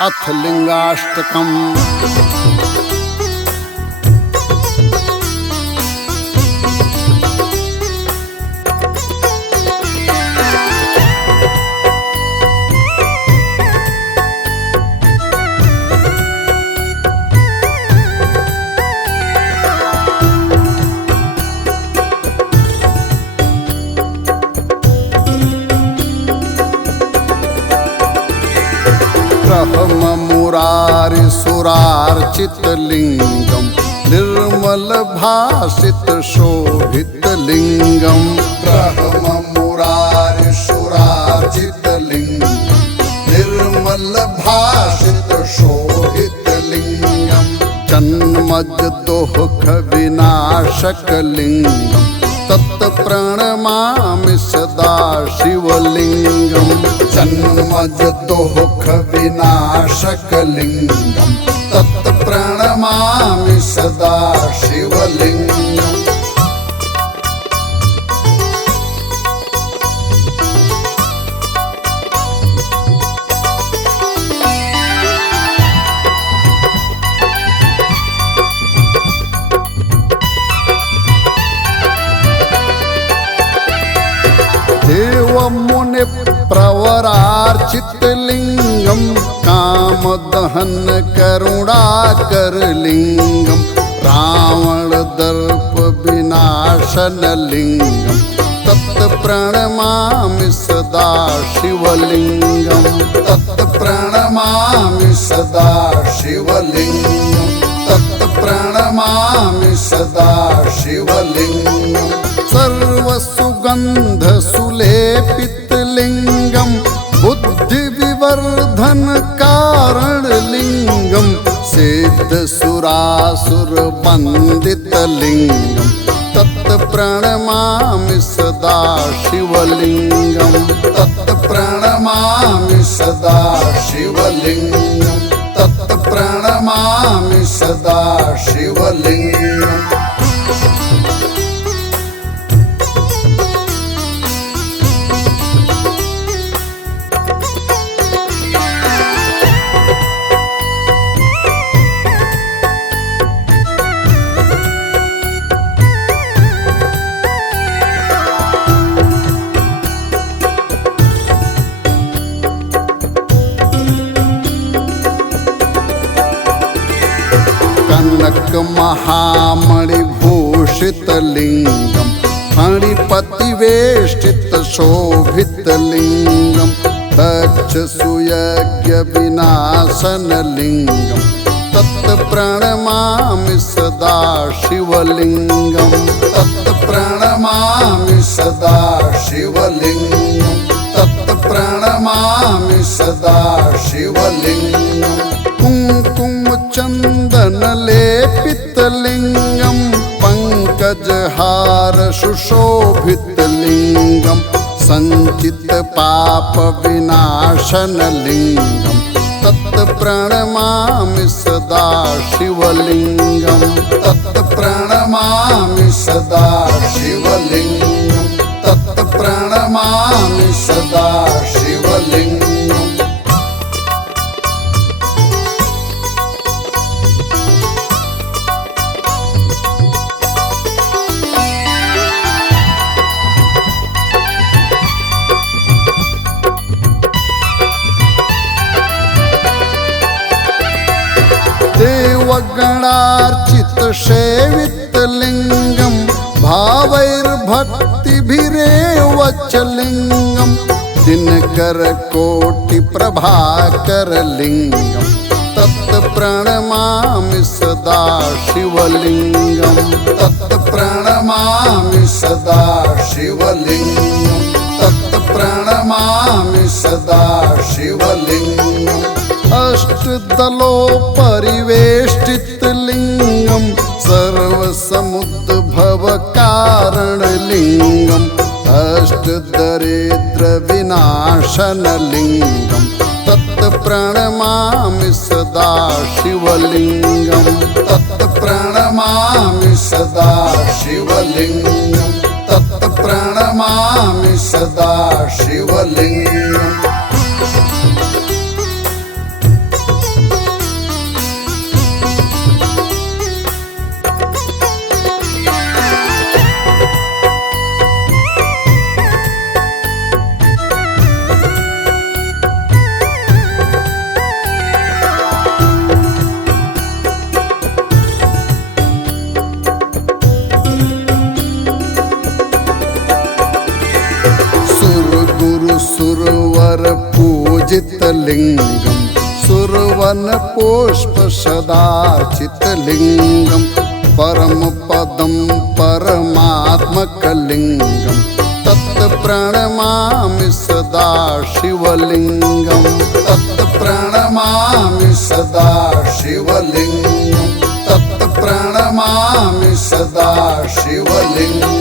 अथ लिंगाष्टकम्। ब्रह्म मुरारि सुरार्चित लिंगम निर्मल भाषित शोभित लिंगम। ब्रह्म मुरारि सुरार्चित लिंगम निर्मल भाषित शोभित लिंगम। जन्मज दुःख विनाशक लिंगम तत्प्रणमामि सदा शिवलिंगम। जन्मज दुःख विनाशक लिंगम तत्प्रणमामि सदा शिवलिंगम। देव मुनि प्रवरार्चित लिंगम काम दहन करुणाकर लिंगम। रावण दर्प विनाशन लिंगम तत्प्रणमामि सदा शिवलिंगम। तत्प्रणमामि सदा शिवलिंगम। तत्प्रणमामि सदा शिवलिंगम। सर्वसुगंध सुलेपित लिंगम बुद्धि विवर्धन कारण लिंगम। सिद्ध सुरासुर वंदित लिंगम तत्प्रणमामि सदा शिवलिंगम। तत्प्रणमामि सदा शिवलिंगम। तत्प्रणमामि सदा शिवलिंगम। कनक महामणि भूषित लिंगम फणिपति वेष्टित शोभित लिंगम। दक्ष सुयज्ञ विनाशन लिंगम तत्प्रणमामि सदा शिवलिंगम। तत्प्रणमामि सदा शिवलिंगम। तत्प्रणमामि सदा शिवलिंगम। कुंकुम चंदन लेपित लिंगम पंकज हार सुशोभित लिंगम। संचित पाप विनाशन लिंगम तत्प्रणमामि सदा शिवलिंगम। तत्प्रणमामि सदा शिवलिंगम। तत्प्रणमामि सदा शिवलिंगम। देवगणार्चित सेवित लिंगम भावैर्भक्तिभिरेव च लिंगम। दिनकर कोटि प्रभाकर लिंगम तत्प्रणमामि सदा शिवलिंगम। तत्प्रणमामि सदा शिवलिंगम। तत्प्रणमामि सदा शिवलिंगम। अष्टदलो परिवेष्टित लिंगम सर्वसमुद्भव कारण लिंगम। अष्टदरिद्र विनाशन लिंगम तत्प्रणमामि सदा शिवलिंगम। तत्प्रणमामि सदा शिवलिंगम। तत्प्रणमामि सदा शिवलिंगम। पूजितलिङ्गं सुरवनपुष्पसदार्चितलिङ्गं परमपदं परमात्मकलिङ्गं तत्प्रणमामि सदा शिवलिङ्गं तत्प्रणमामि सदा शिवलिङ्गं तत्प्रणमामि सदा शिवलिङ्गम्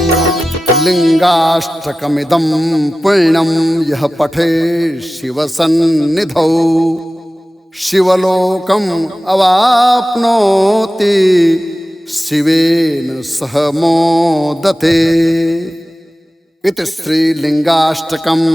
लिङ्गाष्टकमिदं पुण्यं यः पठे शिवसन्निधौ शिवलोकम् अवाप्नोति शिवेन सह मोदते इति श्रीलिङ्गाष्टकम्